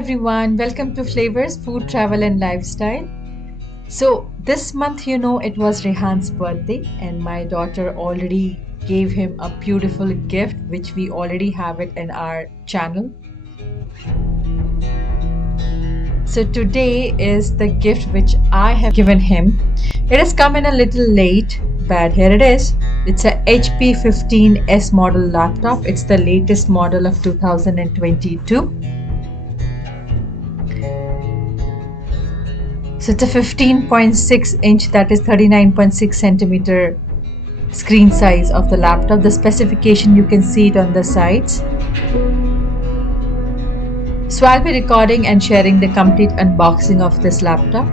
everyone, welcome to Flavors, Food, Travel and Lifestyle. So this month, it was Rehan's birthday and my daughter already gave him a beautiful gift which we already have it in our channel. So today is the gift which I have given him. It has come in a little late, but here it is. It's a HP 15S model laptop. It's the latest model of 2022. So it's a 15.6 inch, that is 39.6 centimeter screen size of the laptop. The specification, you can see it on the sides. So I'll be recording and sharing the complete unboxing of this laptop.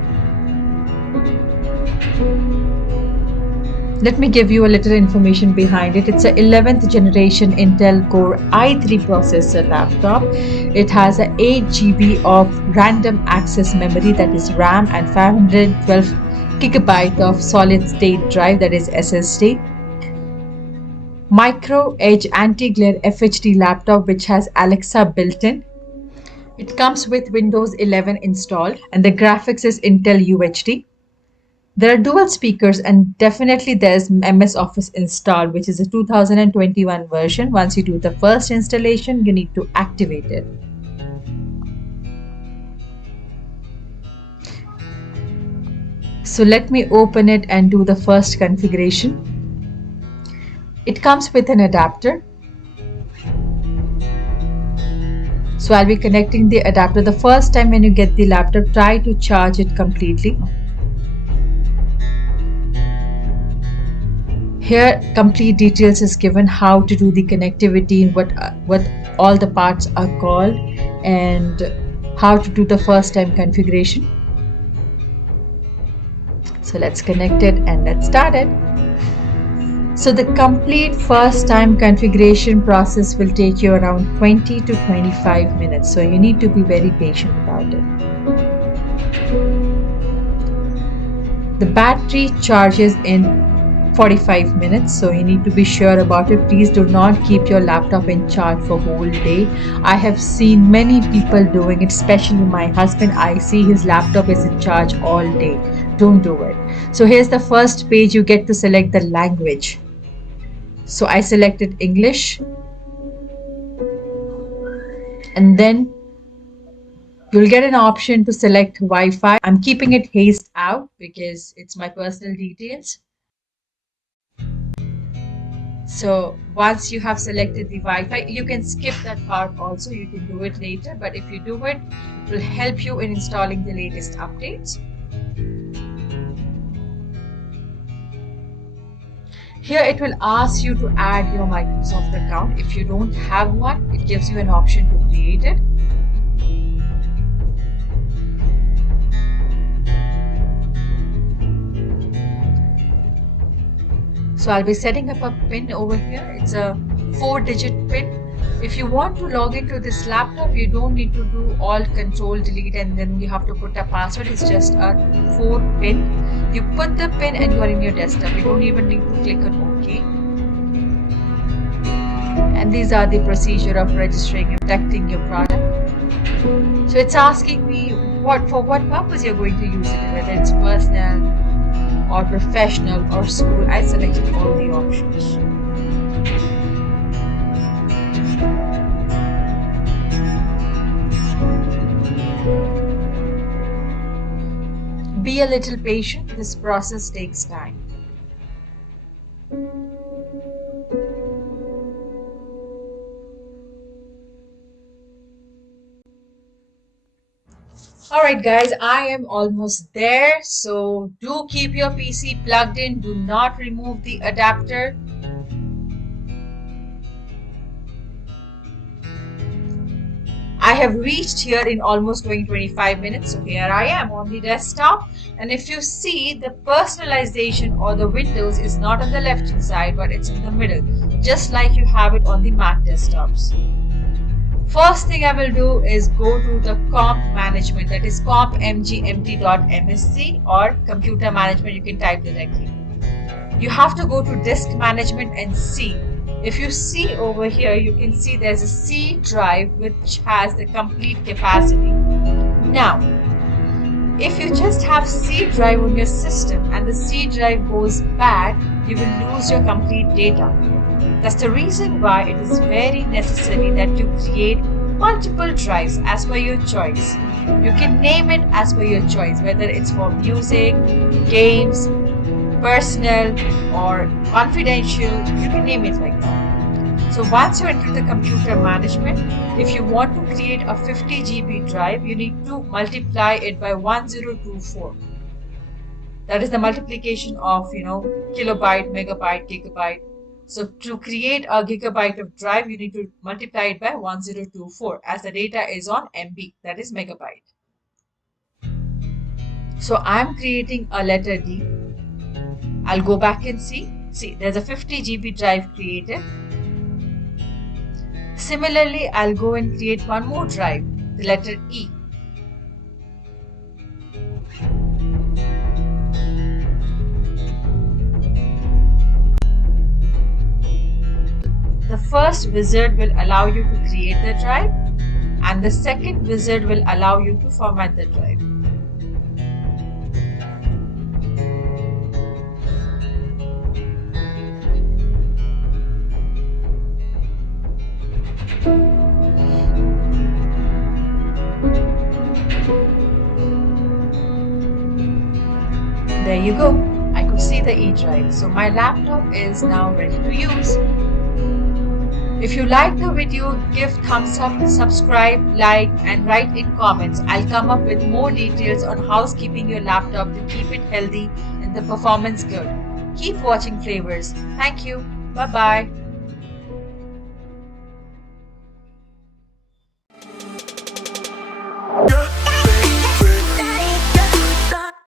Let me give you a little information behind it. It's a 11th generation Intel Core i3 processor laptop. It has a 8 GB of random access memory, that is RAM, and 512 GB of solid state drive, that is SSD. Micro Edge anti-glare FHD laptop which has Alexa built in. It comes with Windows 11 installed and the graphics is Intel UHD. There are dual speakers and definitely there's MS Office installed, which is a 2021 version. Once you do the first installation, you need to activate it. So let me open it and do the first configuration. It comes with an adapter. So I'll be connecting the adapter. The first time when you get the laptop, try to charge it completely. Here, complete details is given how to do the connectivity, what all the parts are called, and how to do the first time configuration. So let's connect it and let's start it. So the complete first time configuration process will take you around 20 to 25 minutes. So you need to be very patient about it. The battery charges in 45 minutes, so you need to be sure about it. Please do not keep your laptop in charge for whole day. I have seen many people doing it, especially my husband. I see his laptop is in charge all day. Don't do it. So here's the first page. You get to select the language. So I selected English, and then you'll get an option to select Wi-Fi. I'm keeping it hazed out because it's my personal details. So once you have selected the Wi-Fi, you can skip that part also. You can do it later, but if you do it, it will help you in installing the latest updates. Here it will ask you to add your Microsoft account. If you don't have one, it gives you an option to create it. So I'll be setting up a pin over here. It's a 4-digit pin. If you want to log into this laptop, you don't need to do Alt Control Delete and then you have to put a password. It's just a 4 pin. You put the pin and you are in your desktop. You don't even need to click on OK. And these are the procedure of registering and protecting your product. So it's asking me for what purpose you're going to use it, whether it's personal or professional or school. I selected all the options. Be a little patient. This process takes time. Alright guys, I am almost there. So do keep your PC plugged in. Do not remove the adapter. I have reached here in almost 25 minutes. So here I am on the desktop. And if you see, the personalization or the windows is not on the left hand side, but it's in the middle, just like you have it on the Mac desktops. First thing I will do is go to the comp management, that is compmgmt.msc or computer management, you can type directly. You have to go to disk management and see If you see over here, you can see there's a C drive which has the complete capacity. Now, if you just have C drive on your system and the C drive goes bad, you will lose your complete data. That's the reason why it is very necessary that you create multiple drives as per your choice. You can name it as per your choice, whether it's for music, games, personal, or confidential. You can name it like that. So once you're into the computer management, if you want to create a 50 GB drive, you need to multiply it by 1024. That is the multiplication of, kilobyte, megabyte, gigabyte. So to create a gigabyte of drive, you need to multiply it by 1024 as the data is on MB, that is megabyte. So I'm creating a letter D. I'll go back and see. See, there's a 50 GB drive created. Similarly, I'll go and create one more drive, the letter E. The first wizard will allow you to create the drive, and the second wizard will allow you to format the drive. There you go. I could see the E drive. So my laptop is now ready to use. If you like the video, give thumbs up, subscribe, like, and write in comments. I'll come up with more details on housekeeping your laptop to keep it healthy and the performance good. Keep watching Flavors. Thank you. Bye-bye.